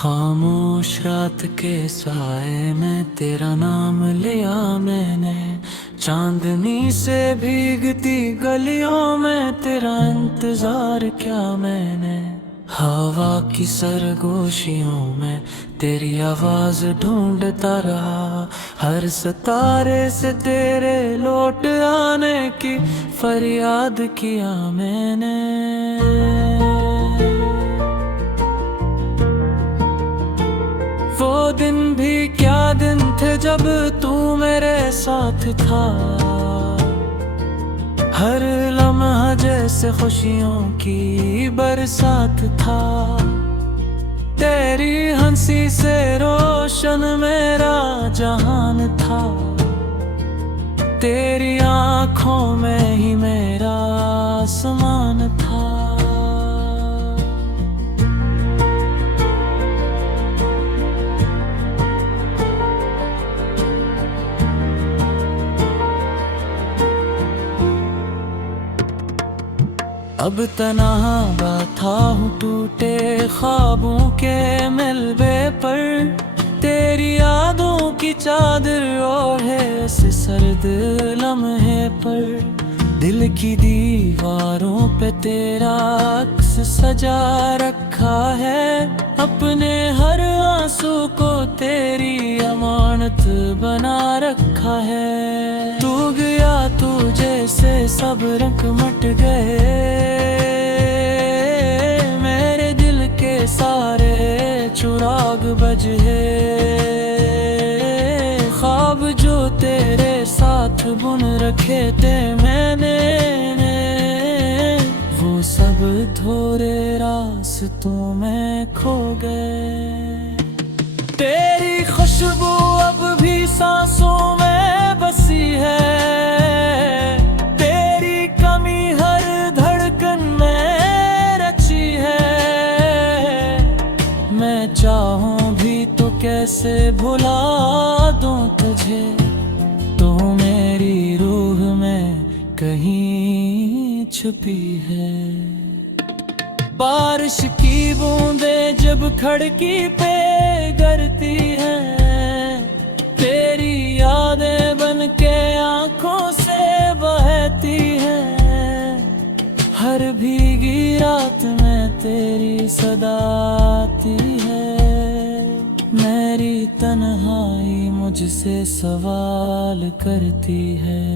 खामोश रात के साए में तेरा नाम लिया मैंने, चांदनी से भीगती गलियों में तेरा इंतजार किया मैंने। हवा की सरगोशियों में तेरी आवाज ढूंढता रहा, हर सितारे से तेरे लौट आने की फरियाद किया मैंने। वो दिन भी क्या दिन थे जब तू मेरे साथ था, हर लम्हा जैसे खुशियों की बरसात था। तेरी हंसी से रोशन मेरा जहान था, तेरी आंखों में ही मेरा आसमान था। अब तन्हा बैठा हूँ टूटे ख्वाबों के मिलबे पर, तेरी यादों की चादर ओढ़े इस सर्द लम्हे पर। दिल की दीवारों पे तेरा अक्स सजा रखा है, अपने हर आंसू को तेरी अमानत बना रखा है। तू गया तू जैसे सब रंग मट गए, मेरे दिल के सारे चिराग बुझे। ख्वाब जो तेरे साथ बुन रखे थे मैंने, वो सब थोड़े रास्तों में खो गए। तेरी खुशबू अब भी सांसों में बसी है, तेरी कमी हर धड़कन में रची है। मैं चाहूं भी तो कैसे भुला दूं तुझे, तो मेरी रूह में कहीं छुपी है। बारिश की बूंदें जब खिड़की पे गिरती हैं, तेरी यादें बन के आंखों से बहती हैं। हर भीगी रात में तेरी सदा आती है, मेरी तन्हाई मुझसे सवाल करती है।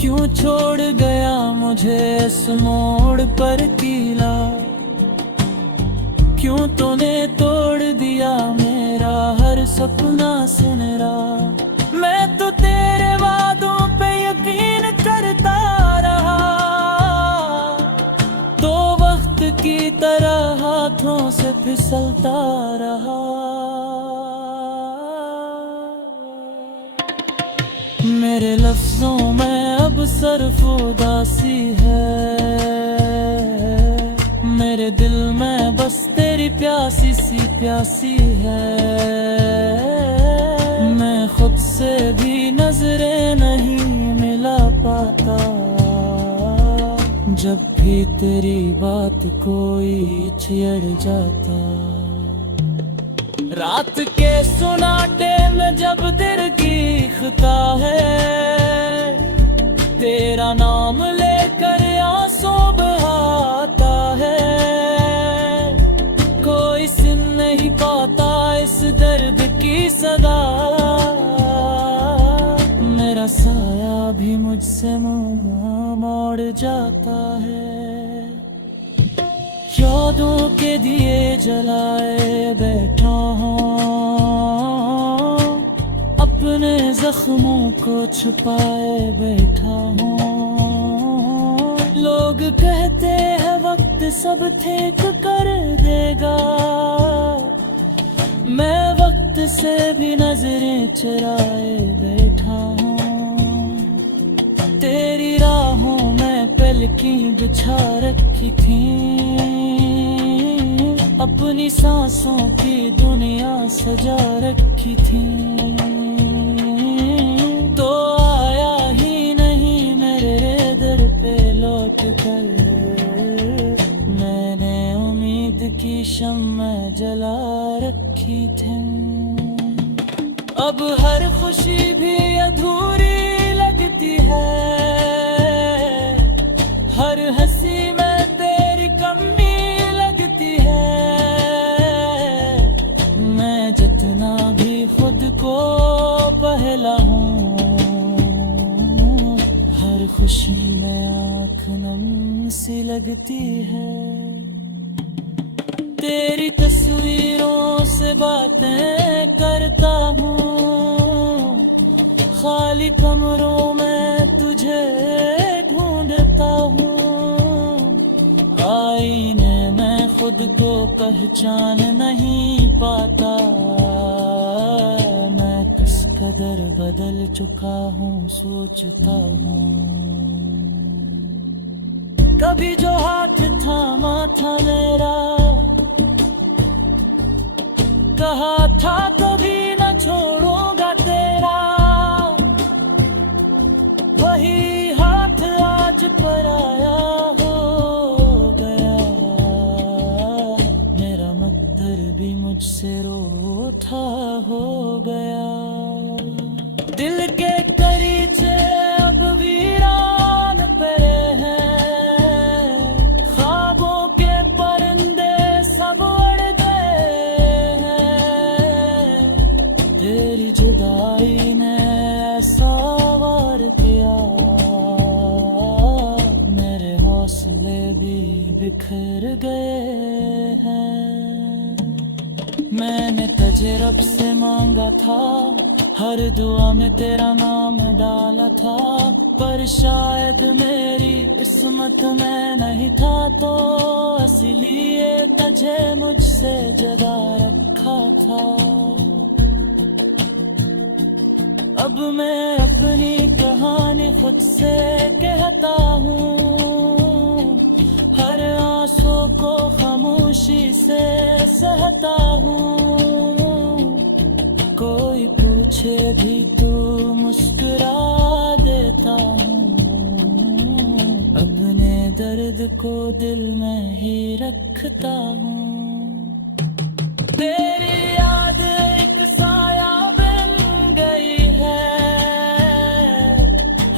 क्यों छोड़ गया मुझे इस मोड़ पर कीला, क्यों तूने तोड़ दिया मेरा हर सपना सुनहरा। मैं तो तेरे वादों पे यकीन करता रहा, तो वक्त की तरह हाथों से फिसलता रहा। मेरे लफ्जों में अब सिर्फ उदासी है, मेरे दिल में बस तेरी प्यासी सी प्यासी है। मैं खुद से भी नजरें नहीं मिला पाता, जब भी तेरी बात कोई छेड़ जाता। रात के सुनाटे में जब दिल गीखता है, तेरा नाम लेकर आंसू बहाता है। कोई सुन नहीं पाता इस दर्द की सदा, मेरा साया भी मुझसे मुंह मोड़ जाता है। यादों के दिए जलाए बैठा हूँ, अपने जख्मों को छुपाए बैठा हूँ। लोग कहते हैं वक्त सब ठीक कर देगा, मैं वक्त से भी नजरें चुराए बैठा हूँ। तेरी राहों में पलकें बिछा रखी थी, अपनी सांसों की दुनिया सजा रखी थी। तो आया ही नहीं मेरे दर पे लौट कर, मैंने उम्मीद की शम्मा जला रखी थी। अब हर खुशी भी अधूरी लगती है, हर हंसी में तेरी कमी लगती है। मैं जितना भी खुद को पहला हूँ, हर खुशी में आँख नम सी लगती है। तेरी तस्वीरों से बातें करता हूँ, खाली कमरों में तुझे ढूंढता हूँ। आईने में खुद को पहचान नहीं पाता, मैं किस कदर बदल चुका हूँ सोचता हूँ। कभी जो हाथ थामा था मेरा, कहा था कभी न छोड़ूंगा तेरा, वही हाथ आज पराया हो गया। मेरा मत्तर भी मुझसे रोता हो गया। दिल के करीचे अब वीरान पड़े हैं, ख्वाबों के परिंदे सब उड़ गए हैं। तेरी जुदाई ने ऐसा वार किया, मेरे हौसले भी बिखर गए हैं। मैंने तुझे रब से मांगा था, हर दुआ में तेरा नाम डाला था, पर शायद मेरी किस्मत में नहीं था, तो इसलिए तुझे मुझसे जगा रखा था। अब मैं अपनी कहानी खुद से कहता हूँ, हर आंसू को खामोशी से सहता हूँ। कोई पूछे भी तो मुस्कुरा देता हूँ, अपने दर्द को दिल में ही रखता हूँ। तेरी याद एक साया बन गई है,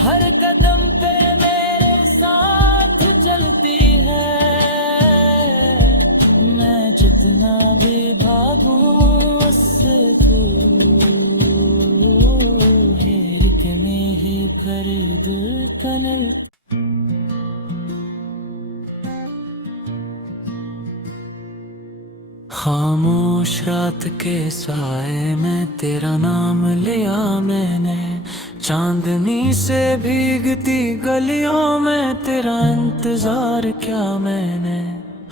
हर कदम पे मेरे साथ चलती है। मैं जितना भी भागूं उससे तू खरीद कनल। खामोश रात के साए में तेरा नाम लिया मैंने, चांदनी से भीगती गलियों में तेरा इंतजार किया मैंने।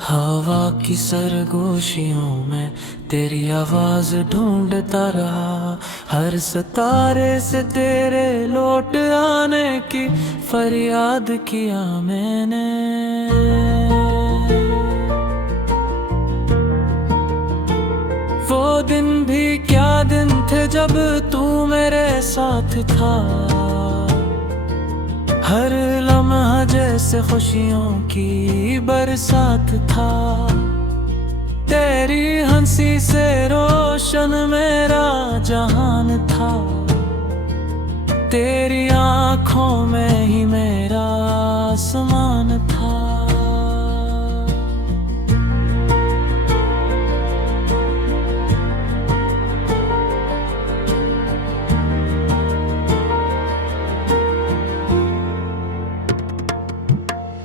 हवा की सरगोशियों में तेरी आवाज ढूंढता रहा, हर सितारे से तेरे लौट आने की फरियाद किया मैंने। वो दिन भी क्या दिन थे जब तू मेरे साथ था, हर लम्हा जैसे खुशियों की बरसात था। तेरी हंसी से रोशन मेरा जहान था, तेरी आँखों में ही मेरा आसमान था।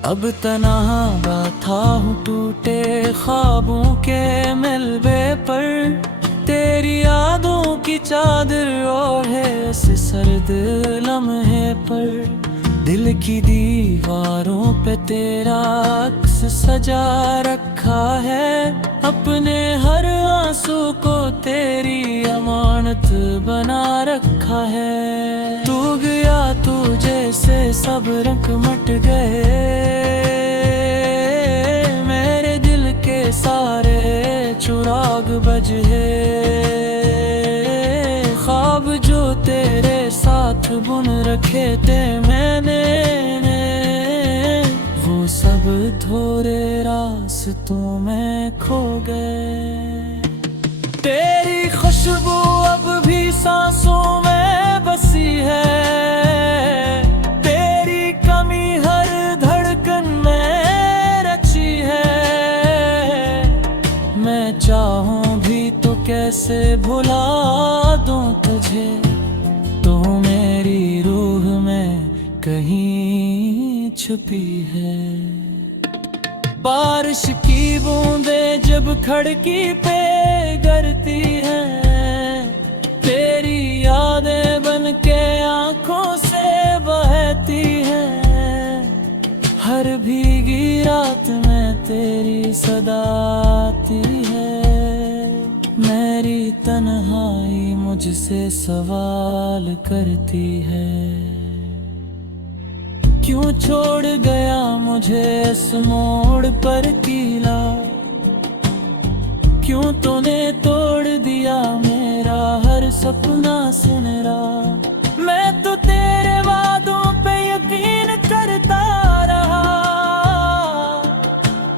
अब तन्हा बैठा हूँ टूटे ख्वाबों के मिलबे पर, तेरी यादों की चादर ओढ़े इस सर्द लम्हे पर। दिल की दीवारों पे तेरा अक्स सजा रखा है, अपने हर आंसू को तेरी अमानत बना रखा है। तू गया तू जैसे सब रंग मट गए, मेरे दिल के सारे चिराग बजे। ख्वाब जो तेरे साथ बुन रखे थे मैंने, वो सब धोरे रास रास्तों में खो गए। तेरी खुशबू अब भी सांसों में बसी है, तेरी कमी हर धड़कन में रची है। मैं चाहूं भी तो कैसे भुला दूं तुझे, तो मेरी रूह में कहीं छुपी है। बारिश की बूंदें जब खिड़की पे गिरती हैं, तेरी यादें बन के आंखों से बहती हैं। हर भीगी रात में तेरी सदा आती है, मेरी तन्हाई मुझसे सवाल करती है। क्यों छोड़ गया मुझे इस मोड़ पर कीला, क्यों तूने तोड़ दिया मेरा हर सपना सुनहरा। मैं तो तेरे वादों पे यकीन करता रहा,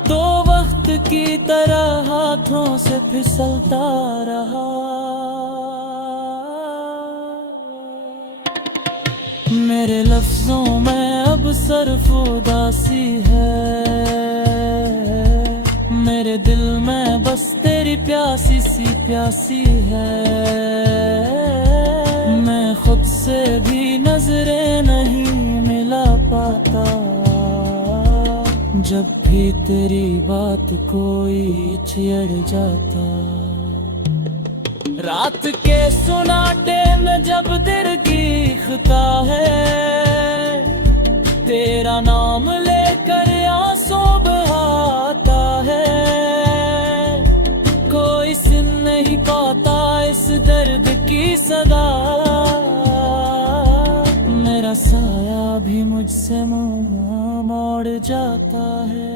तो वक्त की तरह हाथों से फिसलता रहा। मेरे लफ्जों में अब सिर्फ उदासी है, मेरे दिल में बस तेरी प्यासी सी प्यासी है। मैं खुद से भी नजरें नहीं मिला पाता, जब भी तेरी बात कोई छेड़ जाता। रात के सुनाटे में जब दिल गीखता है, तेरा नाम लेकर आंसू बहाता है। कोई सुन नहीं पाता इस दर्द की सदा, मेरा साया भी मुझसे मुंह मोड़ जाता है।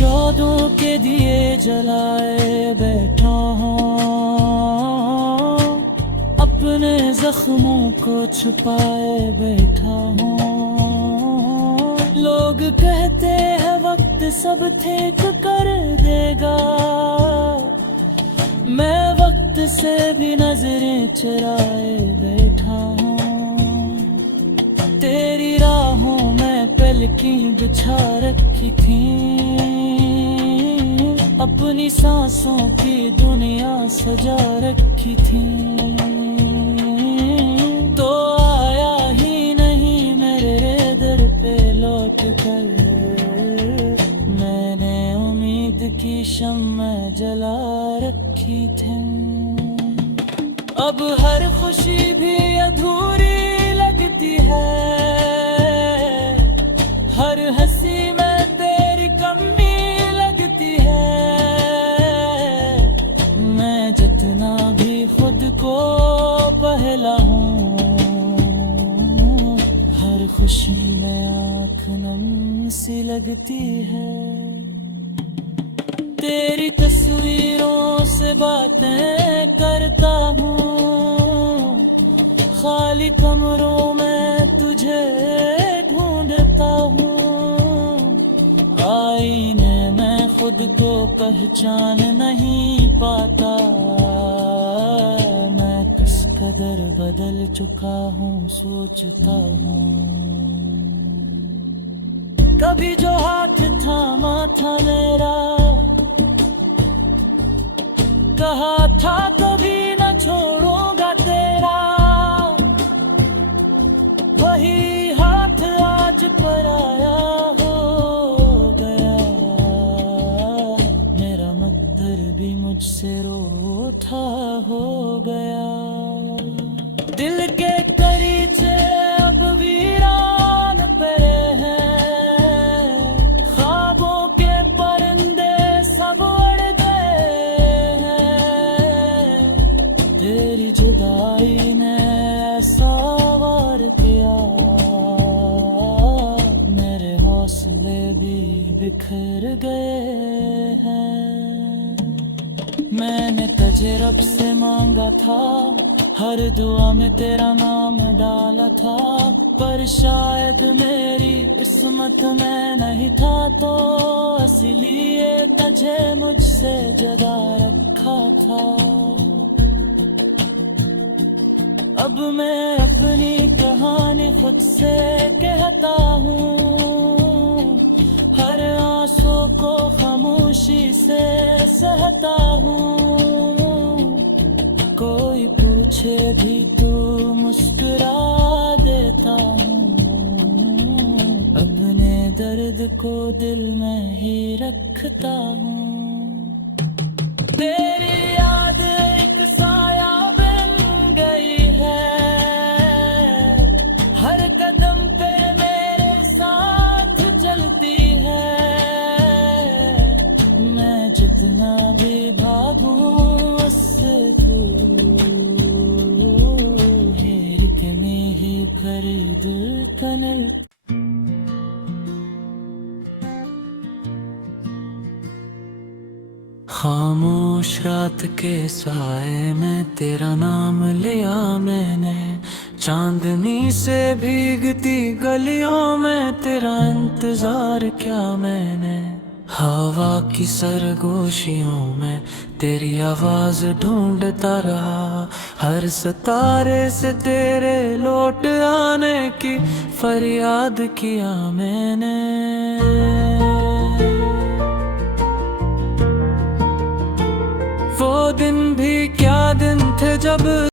यादों के दिए जलाए बैठा हूँ, अपने जख्मों को छुपाए बैठा हूँ। लोग कहते हैं वक्त सब ठीक कर देगा, मैं वक्त से भी नजरें चुराए बैठा हूँ। तेरी राहों में पलकें बिछा रखी थी, अपनी सांसों की दुनिया सजा रखी थी। तो आया ही नहीं मेरे दर पे लौट कर, मैंने उम्मीद की शम्मा जला रखी थी। अब हर खुशी भी अधूरी लगती है, हर हंसी में तेरी कमी लगती है। मैं जितना भी खुद को पहला हूँ, हर खुशी में आँख नम सी लगती है। तेरी तस्वीरों से बातें करता हूँ, खाली कमरों में तुझे ढूंढता हूँ। आईने में खुद को पहचान नहीं पाता, मैं किस कदर बदल चुका हूँ सोचता हूँ। कभी जो हाथ थामा था मेरा, कहा था कभी न छोड़ूंगा तेरा, वही हाथ आज पराया हो गया। मेरा मकदर भी मुझसे रूठा हो गया। दिल के करीचे अब वीरान पड़े हैं, ख्वाबों के परिंदे सब उड़ गए हैं। तेरी जुदाई ने ऐसा वार किया, मेरे हौसले भी बिखर गए हैं। मैंने तुझे रब से मांगा था, हर दुआ में तेरा नाम डाला था। पर शायद मेरी किस्मत में नहीं था, तो इसलिए तुझे मुझसे जगा रखा था। अब मैं अपनी कहानी खुद से कहता हूँ, हर आंसू को खामोशी से सहता हूँ। कोई पूछे भी तो मुस्कुरा देता हूँ, अपने दर्द को दिल में ही रखता हूँ। तेरी याद एक साया बन गई है, हर कदम पे मेरे साथ चलती है। मैं जितना भी भागूं उससे तू फरीद तनल। खामोश रात के साए में तेरा नाम लिया मैंने, चांदनी से भीगती गलियों में तेरा इंतजार किया मैंने। हवा की सरगोशियों में तेरी आवाज ढूंढता रहा, हर सितारे से तेरे लौट आने की फरियाद किया मैंने। वो दिन भी क्या दिन थे जब